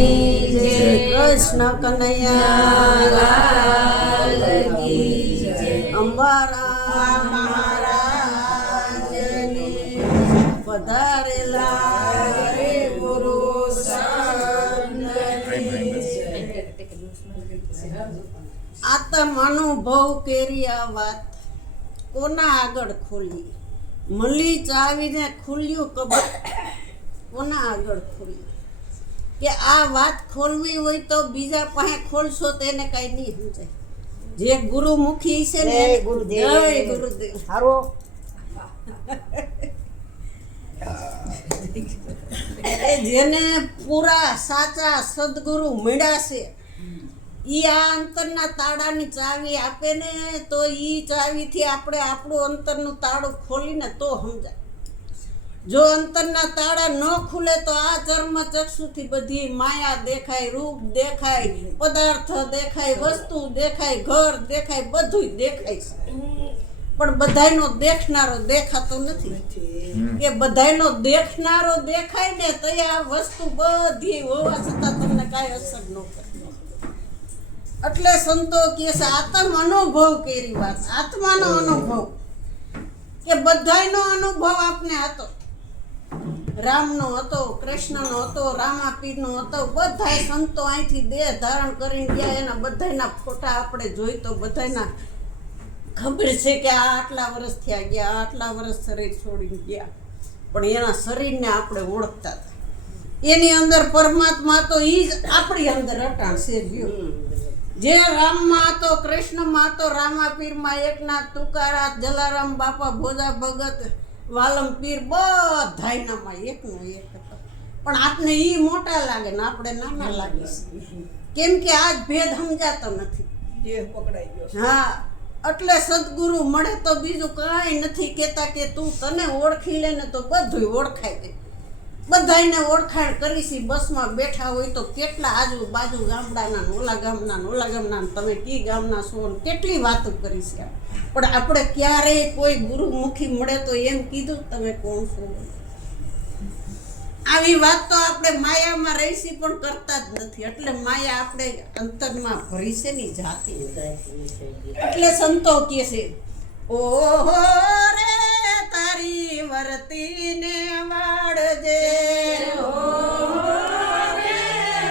કી જય. કૃષ્ણ કનૈયા લાલ કી જય. અંબારા મહારાજની પધારેલા રે ગુરુ આત્મ અનુભવ કેરી આ વાત કોના આગળ ખોલી? મળી ચાવીને ખુલ્યું કબાટ કોના આગળ ખોલી? કે આ વાત ખોલવી હોય તો બીજા પાસે ખોલશો તો એને કઈ નહીં સમજાય. જે ગુરુમુખી છે ને જય ગુરુદેવ. જય ગુરુદેવ. હારો જેને પૂરા સાચા સદગુરુ મળ્યા છે ઈ આ અંતરના તાળાની ચાવી આપે ને તો ઈ ચાવીથી આપણે આપણું અંતરનું તાળું ખોલીને તો સમજાય. જો અંતરના તાળા ન ખુલે તો આ ચર્મ ચક્ષુથી બધી માયા દેખાય, રૂપ દેખાય, પદાર્થ દેખાય, વસ્તુ દેખાય, ઘર દેખાય, બધું દેખાય છે. પણ બધાયનો દેખનારો દેખાતો નથી. કે બધાયનો દેખનારો દેખાય ને તો આ વસ્તુ બધી હોવા છતાં તમને કાંઈ અસર ન કરે. એટલે સંતો કહે છે આત્મ અનુભવ કેરી વાત, આત્માનો અનુભવ. કે બધાયનો અનુભવ આપને હતો. રામનો હતો, કૃષ્ણનો હતો, રામાપીરનો હતો. બધાય સંતો અહીંથી દેહ ધારણ કરીને ગયા. એના બધાયના ફોટા આપણે જોઈ તો બધાયના ખબર છે કે આ આટલા વર્ષ થયા ગયા, આટલા વર્ષ શરીર છોડીને ગયા. પણ એના શરીરને આપણે ઓળખતા હતા. એની અંદર પરમાત્મા તો ઈ જ આપણી અંદર અટાણ છે. જે રામમાં હતો, કૃષ્ણમાં હતો, રામાપીરમાં એકનાથ, તુકારામ, જલારામ બાપા, ભોજા ભગત, વાલમ પીર બધાયનામાં એકનો એક હતો. પણ આપણે ઈ મોટા લાગે ને આપણે નાના લાગીએ. કેમ કે આજ ભેદ સમજાતો નથી. દેહ પકડાઈ ગયો. હા, એટલે સદગુરુ મળે તો બીજું કાંઈ નથી કહેતા કે તું તને ઓળખી લે ને તો બધું ઓળખાય દે. બધાયને ઓળખાણ કરીશી. બસમાં બેઠા હોય તો કેટલા આજુબાજુ ગામડાના ઓલા ગામના તમે કી ગામના છો ને કેટલી વાતો કરી છે. પણ આપણે ક્યારેય કોઈ ગુરુમુખી મળે તો એમ કીધું તમે કોણ છો? આવી વાત તો આપણે માયામાં રહીશી પણ કરતા જ નથી. એટલે માયા આપણે અંતરમાં ભરી છે ની જાતિ. એટલે સંતો કહે છે ઓહો રે તારી વર્તીને વાળજે, ઓહો રે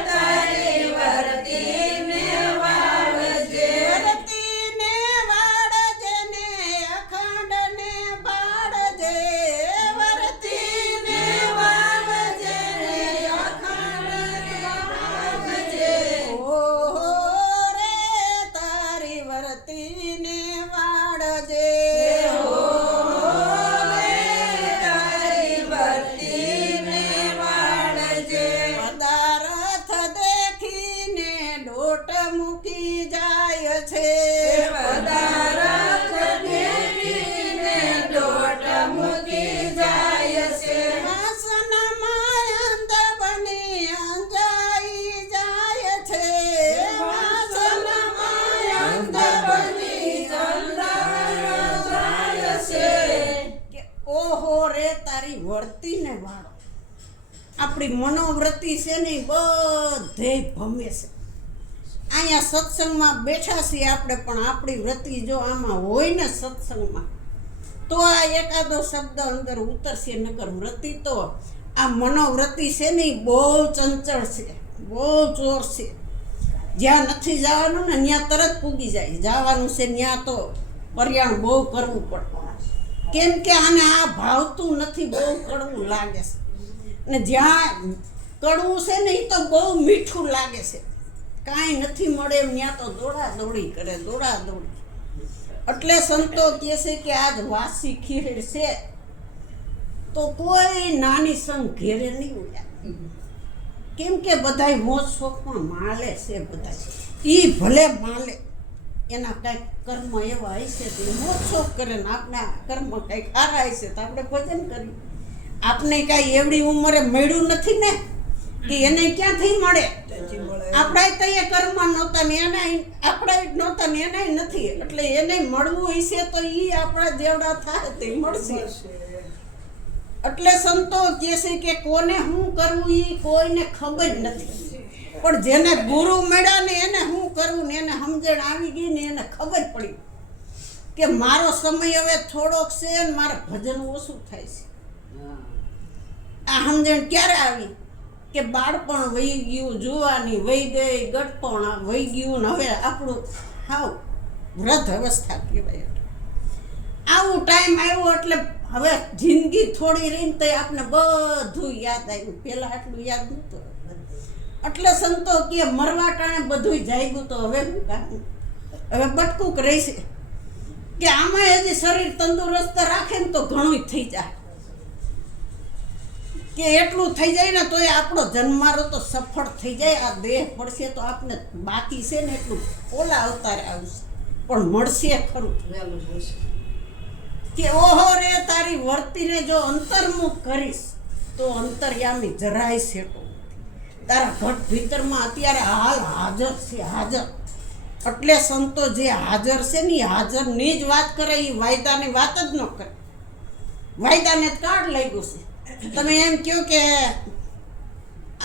તારી વર્તીને વાળજે, વર્તીને વાળજે ને અખંડને બાળજે, વર્તીને વાળજે ને અખંડને બાળજે, ઓહો રે તારી વર્તીને વાળજે, મૂકી જાય છે પદાર્થ દેખીને દોટ મૂકી જાય છે, વાસનામાં અંધ બની અંજાઈ જાય છે, વાસનામાં અંધ બની અંજાઈ જાય છે. કે ઓહો રે તારી વર્તીને વાળો. આપણી મનોવૃત્તિ છે ને બધે ભમે છે. અહીંયા સત્સંગમાં બેઠા છીએ આપણે, પણ આપણી વૃત્તિ જો આમાં હોય ને સત્સંગમાં તો આ એકાદો શબ્દ અંદર ઉતરશે. નકર વૃત્તિ તો આ મનોવૃત્તિ છે ને બહુ ચંચળ છે, બહુ ચોર છે. જ્યાં નથી જવાનું ને ત્યાં તરત પૂગી જાય. જવાનું છે ત્યાં તો પર્યાણ બહુ કરવું પડે. કેમ કે આને આ ભાવતું નથી, બહુ કડવું લાગે છે. ને જ્યાં કડવું છે ને એ તો બહુ મીઠું લાગે છે. કાંઈ નથી મળે એમ ત્યાં તો દોડા દોડી કરે, દોડા દોડી. એટલે સંતો કહે છે કે આજ વાસી ખીર છે તો કોઈ નાની સંગ ઘેરે નહીં ઉડ્યા. કેમ કે બધાય મોજ શોખમાં માલે છે. બધા ઈ ભલે માલે, એના કાંઈક કર્મ એવા હશે તો એ મોજ શોખ કરે ને આપણે કર્મ કાંઈક સારા હશે તો આપણે ભજન કરીએ. આપણે કાંઈ એવડી ઉંમરે મળ્યું નથી ને કે એને ક્યાંથી મળે. આપણા તો એ કર્મ નહોતા ને એને આપણા નહોતા ને એને નથી. એટલે એને મળવું હશે તો એ આપણા જેવડા થાય તે મળશે. એટલે સંતો કહે છે કે કોને શું કરવું એ કોઈને ખબર નથી. પણ જેને ગુરુ મળ્યા ને એને શું કરવું ને એને સમજણ આવી ગઈ ને એને ખબર પડી કે મારો સમય હવે થોડોક છે ને મારે ભજન ઓછું થાય છે. આ સમજણ ક્યારે આવી કે બાળપણ વહી ગયું, જુવાની વહી ગઈ, ગટપણ વહી ગયું ને હવે આપણું હાવ વૃદ્ધ અવસ્થા કહેવાય. આવું ટાઈમ આવ્યો એટલે હવે જિંદગી થોડી રહીને તો આપણે બધું યાદ આવ્યું. પહેલાં આટલું યાદ નહોતું. એટલે સંતો કે મરવા ટાણે બધું જાગ્યું તો હવે શું કામ, હવે બટકુંક રહેશે કે આમાં હજી શરીર તંદુરસ્ત રાખે ને તો ઘણું થઈ જાય કે એટલું થઈ જાય ને તો એ આપણો જન્મારો તો સફળ થઈ જાય. આ દેહ પડશે તો આપણે બાકી છે ને એટલું ઓલા અવતારે આવશે પણ મળશે ખરું કે ઓહો રે તારી વર્તીને જો અંતર્મુખ કરીશ તો અંતર્યામી જરાય સેટો તારા ઘટ ભીતરમાં અત્યારે હાલ હાજર છે, હાજર. એટલે સંતો જે હાજર છે ને એ હાજરની જ વાત કરે, એ વાયદાની વાત જ ન કરે. વાયદાને જ કાર્ડ લાગ્યું છે. તમે એમ કહો કે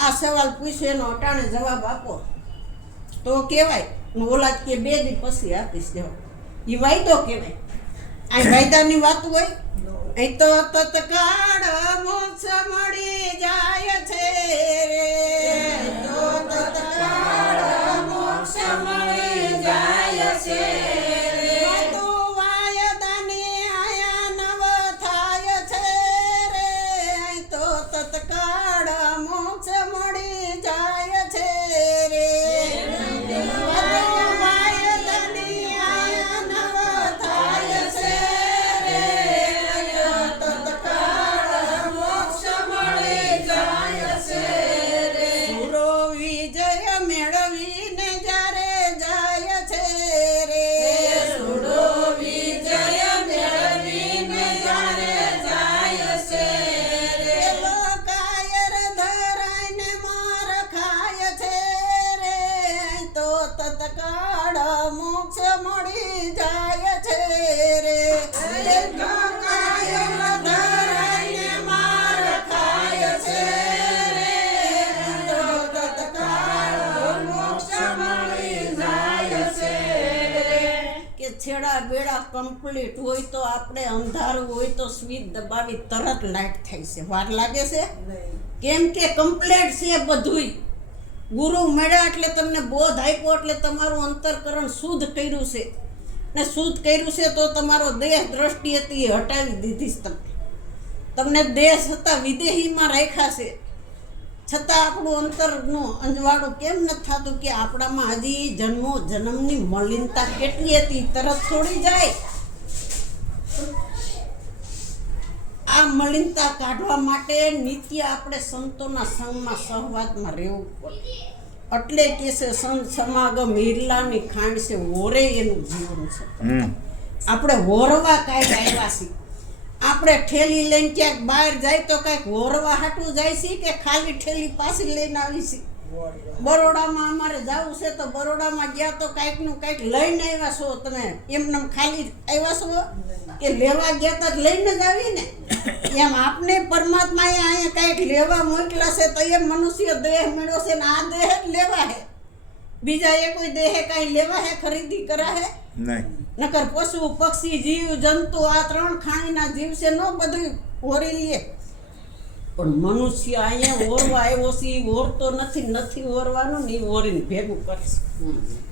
આ સવાલ પૂછ્યો એનો અટાણે જવાબ આપો તો કહેવાય, ઓલા કે 2 દી પછી આપીશ જવાબ, એ વાયદો કહેવાય. આ વાયદાની વાત હોય. અહીં તો તત્કાળ મોક્ષ મળી જાય છે રે, તો તત્કાળ મોક્ષ મળી જાય છે રે, તો વાયદાની આયા નવ થાય છે રે, તો તત્કાળ મોક્ષ મળી જાય છે રે, વાયદાની આયા નવ થાય છે રે, તત્કાળ મોક્ષ મળી જાય છે રે. સુરો વિજય મેળવીને જ્યારે જાય છે રે, સુરો વિજય મેળવીને જ્યારે જાય છે રે, લોકાયર ધરાઈને માર ખાય છે રે, તો તત્કાળ મોક્ષ મળી જાય છે રે, લોકાયર ધરાઈને માર ખાય છે રે, તો તત્કાળ મોક્ષ મળી જાય છે રે. કે છેડા બેડા કમ્પ્લીટ હોય તો આપણે અંધારું હોય તો સ્વિચ દબાવી તરત લાઈટ થાય છે, વાર લાગે છે કેમ કે કમ્પ્લીટ છે બધુંય. ગુરુ મળ્યા એટલે તમને બોધ આપ્યો એટલે તમારું અંતરકરણ શુદ્ધ કર્યું છે ને શુદ્ધ કર્યું છે તો તમારો દેહ દ્રષ્ટિ હતી એ હટાવી દીધી છે. તમને દેહ છતાં વિદેહીમાં રાખ્યા છે છતાં આપણું અંતરનું અંજવાળું કેમ નથી થતું કે આપણામાં હજી જન્મની મલિનતા કેટલી હતી, તરત છોડી જાય. આ મલિનતા કાઢવા માટે નિત્ય આપણે સંતોના સંગમાં સહવાદમાં રહેવું પડે. એટલે કે છે સંત સમાગમ હિરલાની ખાંડ છે, હોરે એનું જીવન છે. આપણે હોરવા કાંઈક આવ્યા છીએ. આપણે ઠેલી લઈને ક્યાંક બહાર જાય તો કાંઈક હોરવા હાટું જાય છે કે ખાલી ઠેલી પાછી લઈને આવી છે. બરોડામાં અમારે જવું છે તો બરોડામાં ગયા તો કાંઈકનું કાંઈક લઈને આવ્યા છો તમે, એમને ખાલી આવ્યા છો કે લેવા ગયા તો લઈને જ આવી ને. એમ આપને પરમાત્માએ અહીંયા કાંઈક લેવા મોકલા છે તો એ મનુષ્ય દેહ મળ્યો છે ને આ દેહ જ લેવા હે, બીજા એ કોઈ દેહે કાંઈ લેવા હે, ખરીદી કરા હે નહીં. નકર પશુ પક્ષી જીવ જંતુ આ 3 ખાણીના જીવ છે નો બધું ઓરી લે. પણ મનુષ્ય અહીંયા ઓરવા આવ્યો છે, ઓરતો નથી ઓરવાનું ને ઓરીને ભેગું કરશે.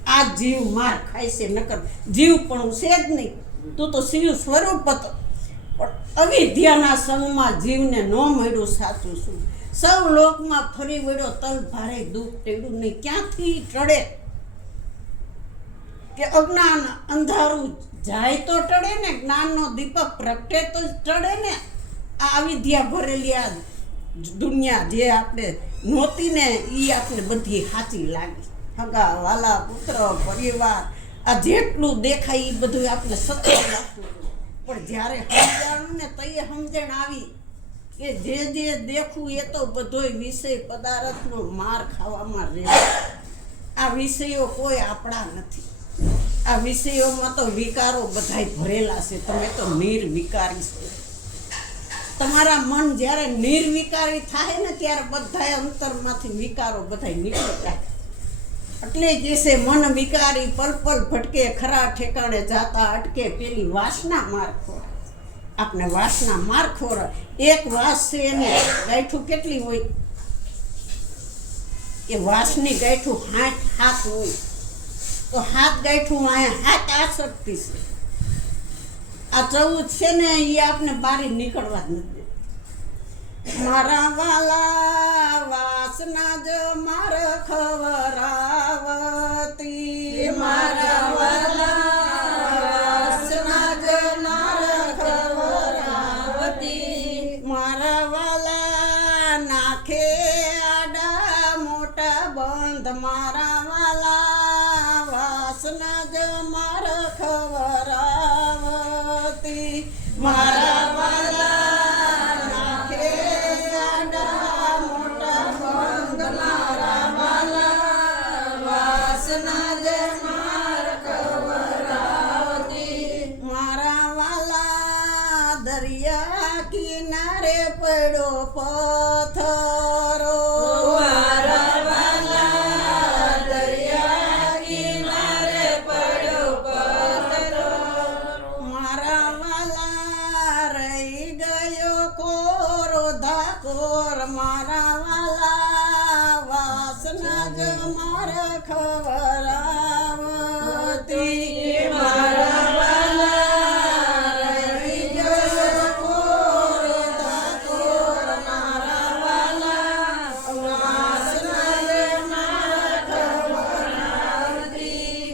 આ જીવ માર ખાય છે, નકર જીવ પણ છે જ નહીં. તું તો શિવ સ્વરૂપ હતો પણ અવિદ્યાના સંગમાં જીવને ન મળ્યું સાચું શું. સૌ લોકમાં ફરી વળ્યો તલ ભારે દુઃખ ટેડું નહીં, ક્યાંથી ટળે કે અજ્ઞાન અંધારું જાય તો ટળે ને, જ્ઞાનનો દીપક પ્રગટે તો ટળે ને. આ અવિદ્યા ભરેલી આ દુનિયા જે આપણે નહોતી ને એ આપણે બધી સાચી લાગી. હગા વાલા પુત્ર પરિવાર આ જેટલું દેખાય એ બધું આપણે સત્ય લાગતું હતું. પણ જ્યારે સમજાણું ને તો એ સમજણ આવી કે જે દેખું એ તો બધોય વિષય પદાર્થનો માર ખાવામાં રહે. આ વિષયો કોઈ આપણા નથી. આ વિષયોમાં તો વિકારો બધાય ભરેલા છે. તમે તો નિર્વિકારી છો. તમારા મન જ્યારે નિર્વિકારી થાય ને ત્યારે બધાય અંતરમાંથી વિકારો બધાય નીકળી જાય. એટલે કહેશે મન વિકારી પલ પલ ભટકે, ખરા ઠેકાણે જાતા અટકે, પેલી વાસના માર ખોર. આપણે વાસના માર ખોર. એક વાસ છે એને ગાંઠું કેટલી હોય? એ વાસની ગાંઠું હાથ હોય તો હાથ ગાંઠું હાથ આસક્તિ છે. આ 14 છે ને એ આપણે બારી નીકળવા જ નથી. મારા વાલા વાસના જ માર ખવરાવતી, મારા વાલા વાસના જ માર ખવરાવતી, મારા વાલા નાખે આડા મોટા બંધ, મારા વાલા વાસના જ માર ખવરાવતી, મારા વાલા નાખે આડા મોટા બંધ, મારા વાલા વાસના જ માર ખવરાવતી, મારા વાલા દરિયા કિનારે પડ્યો પથ્થરો, મારા વાલા દરિયા કિનારે પડ્યો પથ્થરો, મારા વાલા રહી ગયો કોરો ધાકોર, મારા વાલા વાસના જ માર ખવરાવતી, મારા વાલા રહી ગયો કોરો ધાકોર, મારા વાલા વાસના જ માર ખવરાવતી.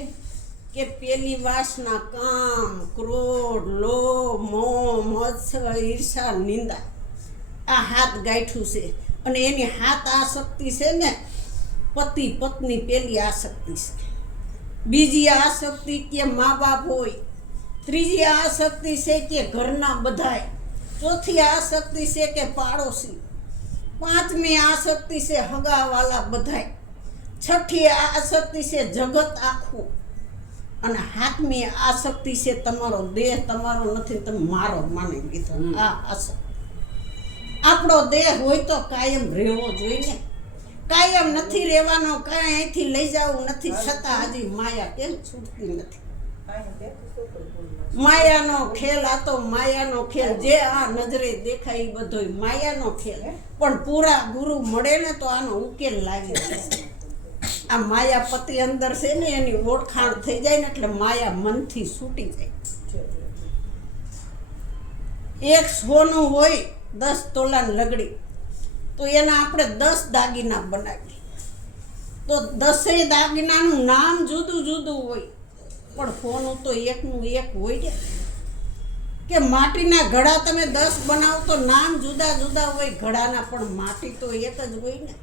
કે પેલી વાસના કામ, ક્રોધ, લોભ, મોહ, મત્સર, ઈર્ષા, નિંદા આ હાથ ગાંઠું છે. અને એની હાથ આસક્તિ છે ને પતિ પત્ની પેલી આસક્તિ છે. બીજી આસક્તિ કે મા બાપ હોય. ત્રીજી આસક્તિ છે કે ઘરના બધાય. ચોથી આસક્તિ છે કે પાડોશી. પાંચમી આસક્તિ છે હગાવાલા બધાય. છઠ્ઠી આસક્તિ છે જગત આખું. અને હાથમી આસક્તિ છે તમારો દેહ તમારો નથી, તમે મારો માની લીધો. આ આસક્તિ. આપણો દેહ હોય તો કાયમ રહેવો જોઈએ. કાયમ નથી રહેવાનો, કાંઈ અહીંથી લઈ જવું નથી, છતાં હજી માયા કેમ છૂટતી નથી? માયાનો ખેલ, આ તો માયાનો ખેલ. જે આ નજરે દેખાય એ બધોય માયાનો ખેલ. પણ પૂરા ગુરુ મળે ને તો આનો ઉકેલ લાવી જશે. આ માયાપતિ અંદર છે ને એની ઓળખાણ થઈ જાય ને એટલે માયા મનથી છૂટી જાય. એક સોનું હોય 10 તોલાની લગડી, તો એના આપણે 10 દાગીના બનાવીએ તો 10 દાગીનાનું નામ જુદું જુદું હોય, પણ સોનું તો એકનું એક હોય ને. કે માટીના ઘડા તમે 10 બનાવો તો નામ જુદા જુદા હોય ઘડાના, પણ માટી તો એક જ હોય ને.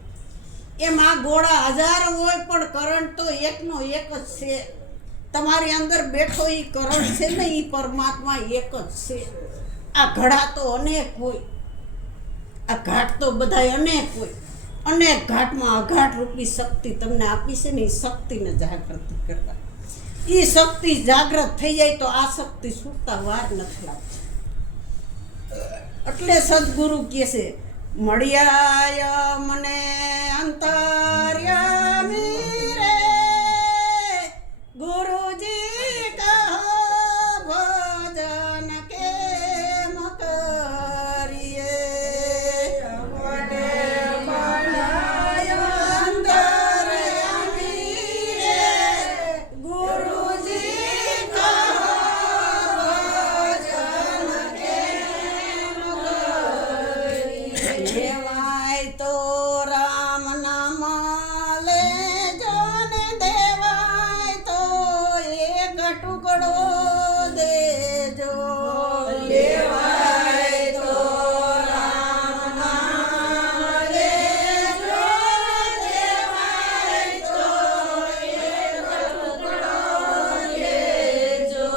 એમ આ ગોળા હજારો હોય પણ કરંટ તો એકનો એક જ છે. તમારી અંદર બેઠો એ કરંટ છે ને એ પરમાત્મા એક જ છે. આ ઘડા તો અનેક હોય, આ ઘાટ તો બધાય અનેક હોય. અનેક ઘાટમાં અઘાટ રૂપી શક્તિ તમને આપી છે ને એ શક્તિને જાગૃત કરવા. એ શક્તિ જાગૃત થઈ જાય તો આ શક્તિ છૂટતા વાર નથી લાગતી. એટલે સદગુરુ કહે છે મળ્યા મને અંતર્યામી રે, ગુરુજી કહો ભજન કેમ કરીએ. મને મળાયો અંતર્યામી રે, ગુરુજી કહો ભજન કેમ કરીએ. દેવાય તો રામ નામ લેજો ને, દેવાય તો એક ટુકડો દેજો. દેવાય તો રામ નામ લેજો, દેવાય તો એક ટુકડો લેજો.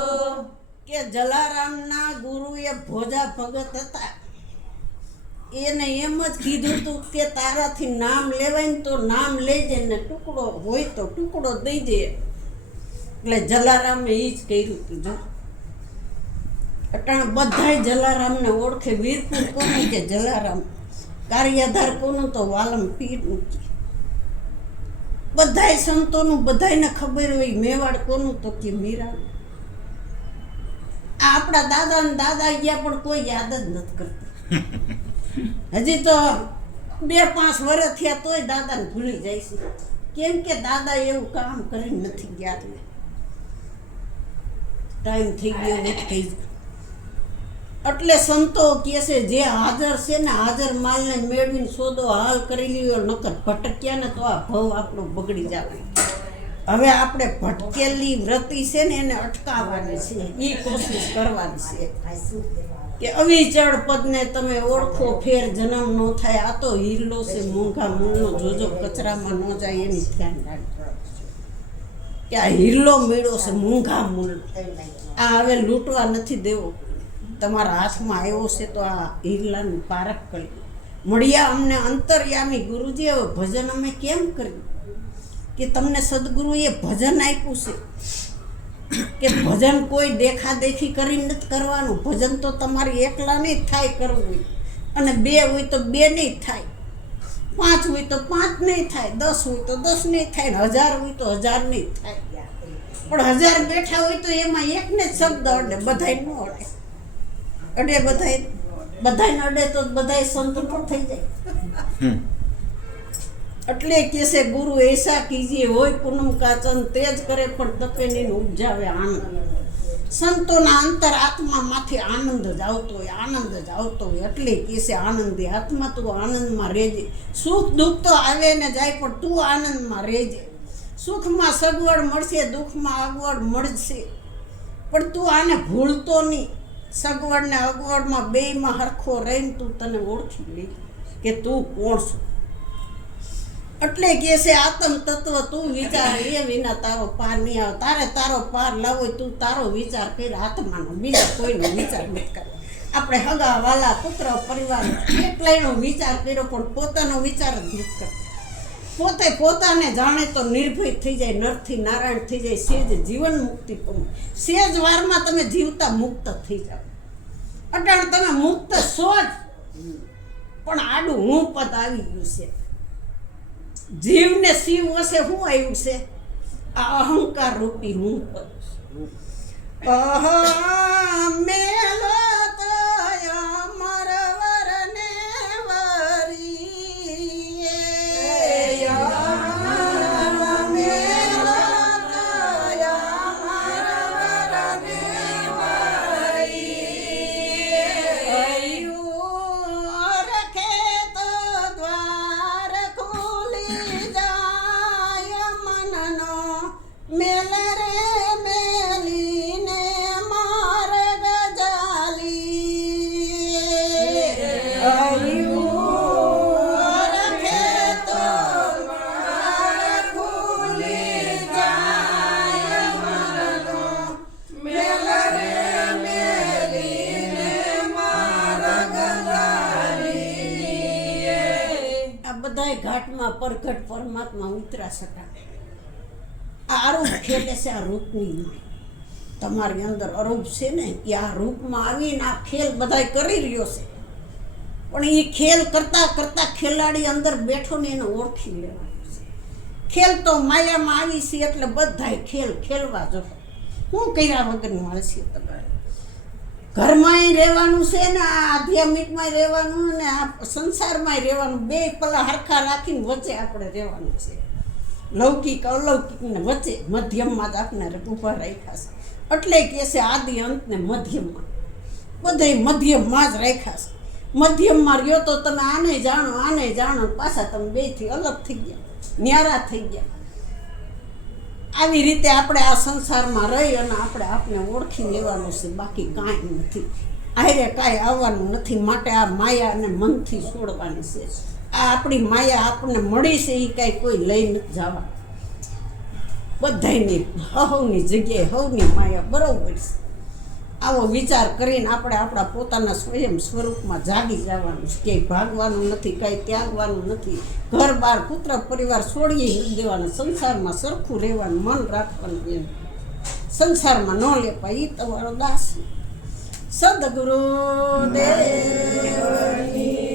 કે જલારામના ગુરુએ ભોજા ભગત હતા. એને એમ જ કીધું હતું કે તારાથી નામ લેવાય ને તો નામ લેજે ને ટુકડો હોય તો ટુકડો દઈ દે. એટલે જલારામે એ જ કર્યું હતું. જો અટાણે બધાય જલારામને ઓળખે. વીરપુર કોનું કે જલારામ, કાર્યાધાર કોનું તો વાલમ પીરનું કે. બધાય સંતોનું બધાયને ખબર હોય. મેવાડ કોનું તો કે મીરાનું. આ આપણા દાદા ને દાદા ગયા પણ કોઈ યાદ જ નથી કરતું. હજી તો 2-5 વર્ષ થયા તોય દાદાને ભૂલી જાય છે. કેમ કે દાદા એવું કામ કરીને નથી ગયા. ટાઈમ થઈ ગયો થઈ જાય. એટલે સંતો કહે છે જે હાજર છે ને હાજર માલને મેળવીને સોદો હાલ કરી લ્યો, નકર ભટક્યા ને તો આ ભવ આપણો બગડી જાય. હવે આપણે ભટકેલી વ્રતિ છે ને એને અટકાવવાની છે, એ કોશિશ કરવાની છે કે અવિચળ પદને તમે ઓળખો, ફેર જન્મ ન થાય. આ તો હિરલો છે મોંઘા મૂળનો, જોજો કચરામાં ન જાય એની ધ્યાન રાખજો કે આ હિરલો મેળો છે મોંઘા મૂળનો. આ હવે લૂંટવા નથી દેવો. તમારા હાથમાં આવ્યો છે તો આ હિરલાની પારખ કરી. મળ્યા અમને અંતર્યામી ગુરુજી. હવે ભજન અમે કેમ કર્યું કે તમને સદગુરુએ ભજન આપ્યું છે કે ભજન કોઈ દેખાદેખી કરીને નથી કરવાનું. ભજન તો તમારી એકલા નહીં થાય કરવું હોય, અને 2 હોય તો 2 નહીં થાય, 5 હોય તો 5 નહીં થાય, 10 હોય તો 10 નહીં થાય, 1000 હોય તો 1000 નહીં થાય. પણ 1000 બેઠા હોય તો એમાં એકને જ શબ્દ અડે, બધાય ન અડે. બધાને અડે તો બધાય સંત પણ થઈ જાય. એટલે કે છે ગુરુ એસા કીજીએ હોય પૂનમ કાચન, તેજ કરે પણ તપેની ઉપજાવે આનંદ. સંતોના અંતર આત્મામાંથી આનંદ જ આવતો હોય, આનંદ જ આવતો હોય. એટલે કે છે આનંદી આત્મા, તું આનંદમાં રહેજે. સુખ દુઃખ તો આવે ને જાય, પણ તું આનંદમાં રહેજે. સુખમાં સગવડ મળશે, દુઃખમાં અગવડ મળશે, પણ તું આને ભૂલતો નહીં. સગવડ ને અગવડમાં બેયમાં હરખો રહીને તું તને ઓળખી લે કે તું કોણ છું. એટલે કે છે આત્મ તત્વ તું વિચાર, એ વિના તારો પાર નહીં આવે. તારે તારો પાર લાવો તું તારો વિચાર કર, આત્માનો, બીજા કોઈનો વિચાર નથી કરવો. આપણે હગા વાલા પુત્ર પરિવાર એકલાયનો વિચાર કર્યો, પણ પોતાનો વિચાર જ નથી કરતો. પોતે પોતાને જાણે તો નિર્ભય થઈ જાય, નરથી નારાયણ થઈ જાય, સેજ જીવન મુક્તિ પામે. સેજ વારમાં તમે જીવતા મુક્ત થઈ જાઓ. અટાણે તમે મુક્ત છો જ, પણ આડું હું પદ આવી ગયું છે. જીવને શિવ વસે શું આવ્યું છે? આ અહંકાર રૂપી હું પદ. મેલો તો અમર વરને વરીએ, ઘાટમાં પરગટ પરમાત્મા ઉતરા શકા. આ અરૂપ ખેલે છે, આ રૂપની માય તમારી અંદર અરૂપ છે ને, એ આ રૂપમાં આવીને આ ખેલ બધાય કરી રહ્યો છે. પણ એ ખેલ કરતા કરતા ખેલાડી અંદર બેઠો ને એને ઓળખી લેવાનો છે. ખેલ તો માયામાં આવી છે, એટલે બધાય ખેલ ખેલવા જો. હું કર્યા વગરનું મળશે તમારે. ઘરમાંય રહેવાનું છે ને, આ આધ્યાત્મિકમાંય રહેવાનું ને આ સંસારમાંય રહેવાનું. 2 પલ્લા હરખા રાખીને વચ્ચે આપણે રહેવાનું છે. લૌકિક અલૌકિકને વચ્ચે મધ્યમમાં જ આપણે ઊભા રાખ્યા છે. એટલે કે છે આદિ અંતને મધ્યમમાં, બધાય મધ્યમમાં જ રાખ્યા છે. મધ્યમમાં રહ્યો તો તમે આને જાણો, પાછા તમે 2થી અલગ થઈ ગયા, ન્યારા થઈ ગયા. આવી રીતે આપણે આ સંસારમાં રહી અને આપણે ઓળખી લેવાનું છે, બાકી કાંઈ નથી. આરે કાંઈ આવવાનું નથી. માટે આ માયા અને મનથી છોડવાની છે. આ આપણી માયા આપણને મળી છે, એ કાંઈ કોઈ લઈ નથી જવા. બધાયની હવની જગ્યાએ હવની માયા બરોબર છે. આવો વિચાર કરીને આપણે આપણા પોતાના સ્વયં સ્વરૂપમાં જાગી જવાનું છે. ક્યાંય ભાગવાનું નથી, કાંઈ ત્યાગવાનું નથી. ઘર બાર પુત્ર પરિવાર છોડીએ નથી દેવાના. સંસારમાં સરખું રહેવાનું, મન રાખવાનું. એમ સંસારમાં ન લેપાય, એ તમારો દાસ. સદગુરુ દેવની